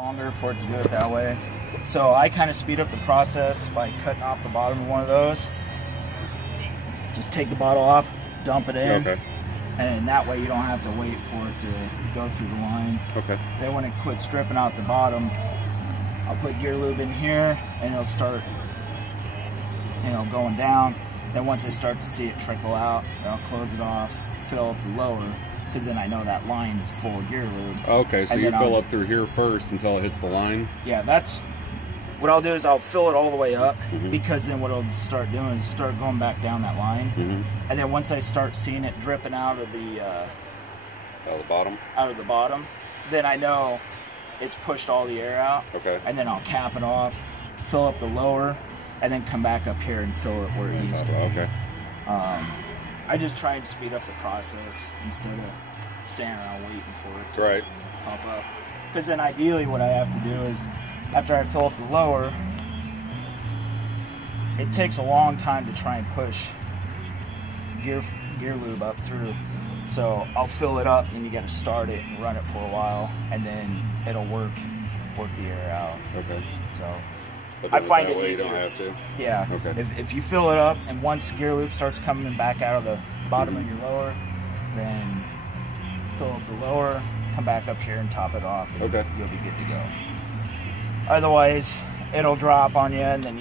Longer for it to do it that way. So I kind of speed up the process by cutting off the bottom of one of those. Just take the bottle off, dump it in, and that way you don't have to wait for it to go through the line. Then when it quits dripping out the bottom, I'll put gear lube in here and it'll start, you know, going down. Then once I start to see it trickle out, I'll close it off, fill up the lower, because then I know that line is full of gear lube. Okay, so you fill up through here first until it hits the line? Yeah, that's what I'll do. Is I'll fill it all the way up, because then what I'll start doing is start going back down that line. And then once I start seeing it dripping out of the bottom, then I know it's pushed all the air out. And then I'll cap it off, fill up the lower, and then come back up here and fill it where it needs to. I just try and speed up the process instead of standing around waiting for it to pump up. Because then ideally what I have to do is, after I fill up the lower, it takes a long time to try and push gear lube up through. So I'll fill it up, and you got to start it and run it for a while, and then it'll work the air out. So but I find that it way easier. You don't have to. Yeah. If you fill it up, and once gear lube starts coming back out of the bottom of your lower, then fill up the lower, come back up here and top it off, and you'll be good to go. Otherwise, it'll drop on you, and then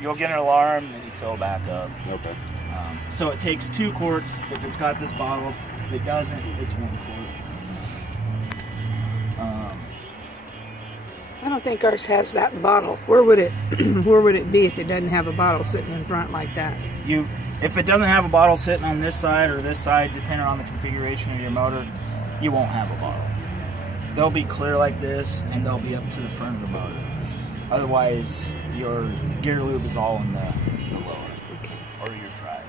you'll get an alarm, and then you fill back up. So it takes 2 quarts if it's got this bottle. If it doesn't, it's 1 quart. I don't think ours has that bottle. Where would it be if it doesn't have a bottle sitting in front like that? If it doesn't have a bottle sitting on this side or this side, depending on the configuration of your motor, you won't have a bottle. They'll be clear like this, and they'll be up to the front of the motor. Otherwise, your gear lube is all in the lower or your drive.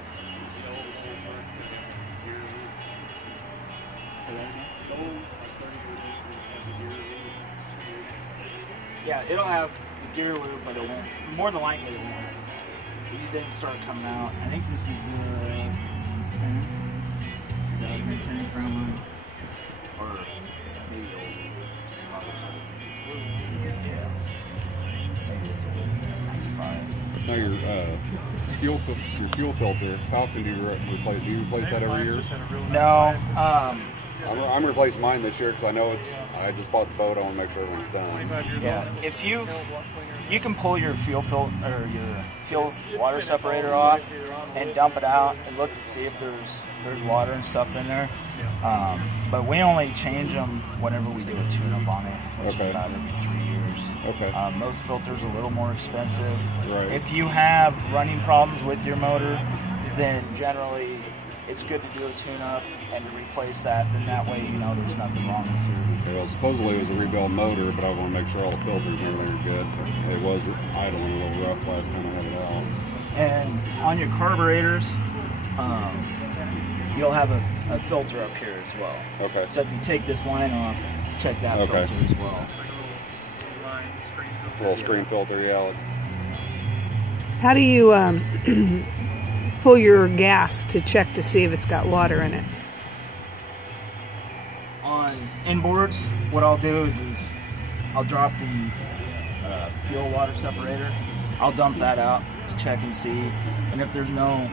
Yeah, it'll have the gear lube, but it won't. More than likely, it won't. These didn't start coming out. I think this is 10 from or maybe older. Yeah, maybe it's 95. Now your fuel filter, how often do you replace? Do you replace that every year? No. I'm replacing mine this year because I know I just bought the boat. I want to make sure everyone's done. Yeah. If you can pull your fuel filter or your fuel water separator off and dump it out and look to see if there's water and stuff in there. But we only change them whenever we do a tune-up on it, which is about every 3 years. Those filters are a little more expensive. If you have running problems with your motor, then generally it's good to do a tune-up and to replace that, and that way you know there's nothing wrong with your... Well, supposedly it was a rebuild motor, but I want to make sure all the filters and everything are good. It was idling a little rough last time I had it out. And on your carburetors, you'll have a filter up here as well. So if you take this line off, check that filter as well. A little screen filter, yeah. How do you pull your gas to check to see if it's got water in it? On inboards, what I'll do is I'll drop the fuel water separator. I'll dump that out to check and see, and if there's no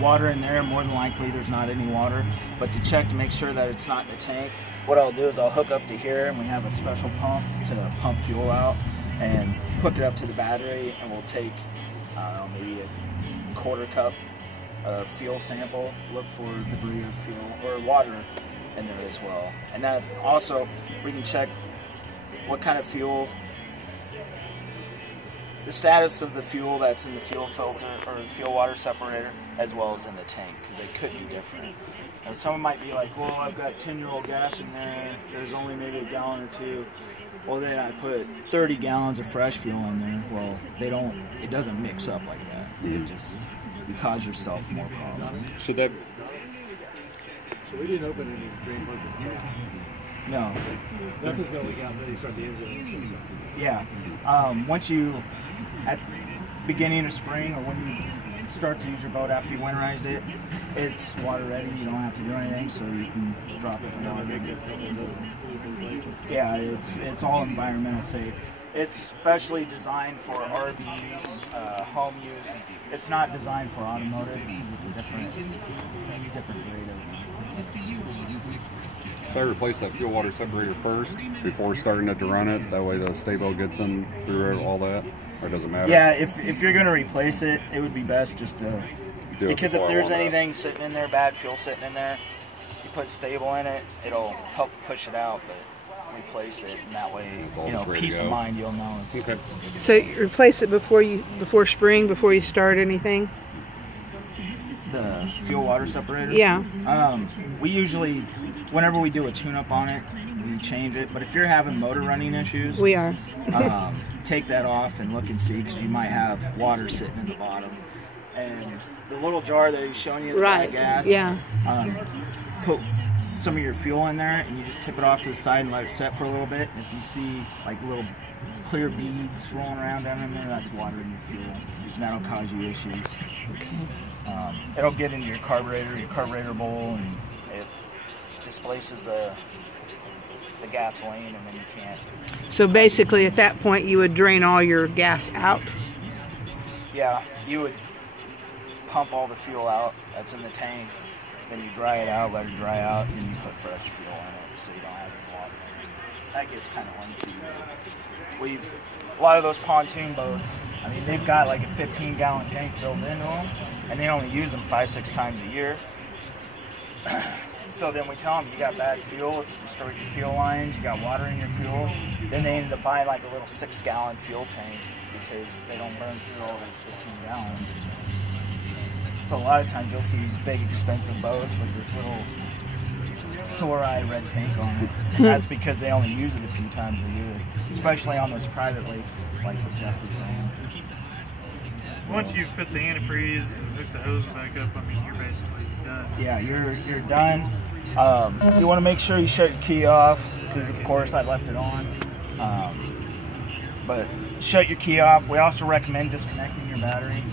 water in there, more than likely there's not any water. But to check to make sure that it's not in the tank, what I'll do is I'll hook up to here, and we have a special pump to pump fuel out, and hook it up to the battery, and we'll take maybe a 1/4 cup fuel sample, look for debris or fuel or water in there as well. And that also, we can check what kind of fuel, the status of the fuel that's in the fuel filter or the fuel water separator, as well as in the tank, because they could be different. And someone might be like, well, I've got 10-year-old gas in there, there's only maybe a gallon or 2. Well, then I put 30 gallons of fresh fuel in there. Well, it doesn't mix up like that. You cause yourself more problems. Should that... So we didn't open any drain plugs in the car? No. Nothing's going to leak out until you start the engine. Yeah. Once you, at the beginning of spring or when you start to use your boat after you winterized it, it's water ready. You don't have to do anything, so you can drop it in the water. lake. Yeah, it's all environmental safe. It's specially designed for RVs, home use. It's not designed for automotive because it's a different grade of. So I replace that fuel water separator first before starting it to run it. That way the stable gets in through all that. Or it doesn't matter. Yeah, if you're going to replace it, it would be best just to because if there's anything sitting in there, bad fuel sitting in there, you put stable in it, it'll help push it out, but replace it, and that way, peace of mind, you'll know it's okay. So you replace it before spring, before you start anything? The fuel water separator? Yeah. We usually, whenever we do a tune-up on it, we change it, but if you're having motor running issues, We are. take that off and look and see, because you might have water sitting in the bottom. And the little jar that he's showing you, the Right, gas, yeah. Put some of your fuel in there, and you just tip it off to the side and let it set for a little bit. And if you see like little clear beads rolling around down in there, that's water in your fuel, and that'll cause you issues. Okay. It'll get into your carburetor bowl, and it displaces the gasoline, and then you can't. So basically, at that point, you would drain all your gas out? Yeah, you would pump all the fuel out that's in the tank, then you dry it out, let it dry out, and you put fresh fuel in it so you don't have any water in it. That gets kind of lengthy. A lot of those pontoon boats, I mean, they've got like a 15-gallon tank built into them, and they only use them 5-6 times a year. So then we tell them, you got bad fuel, it's destroyed your fuel lines, you got water in your fuel. Then they ended up buying like a little 6-gallon fuel tank because they don't burn through all those 15 gallons. So a lot of times you'll see these big expensive boats with this little sore-eyed red tank on it. And that's because they only use it a few times a year, especially on those private lakes like what Jeff was saying. Once you've put the antifreeze and hooked the hose back up, I mean, you're basically done. Yeah, you're done. You want to make sure you shut your key off, because of course I left it on. But shut your key off. We also recommend disconnecting your battery.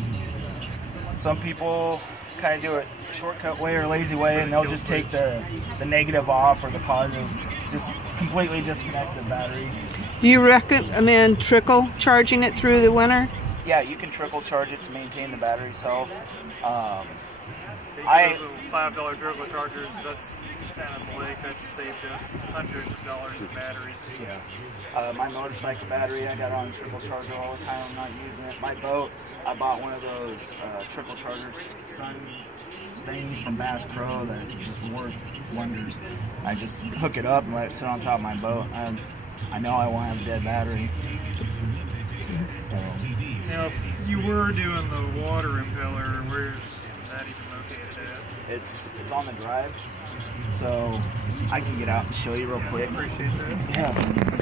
Some people kind of do it a shortcut way or lazy way, and they'll just take the negative off or the positive, just completely disconnect the battery. Do you recommend trickle charging it through the winter? Yeah, you can trickle charge it to maintain the battery's health. Those $5 trickle chargers, that's down at the lake, that's saved us hundreds of dollars in batteries. Yeah. My motorcycle battery, I got on a trickle charger all the time. I'm not using it. My boat, I bought one of those trickle chargers, Sun things from Bass Pro that just work wonders. I just hook it up and let it sit on top of my boat. I know I won't have a dead battery. Now, if you were doing the water impeller, where's that even located at? It's on the drive, so I can get out and show you real quick. Appreciate that. Yeah.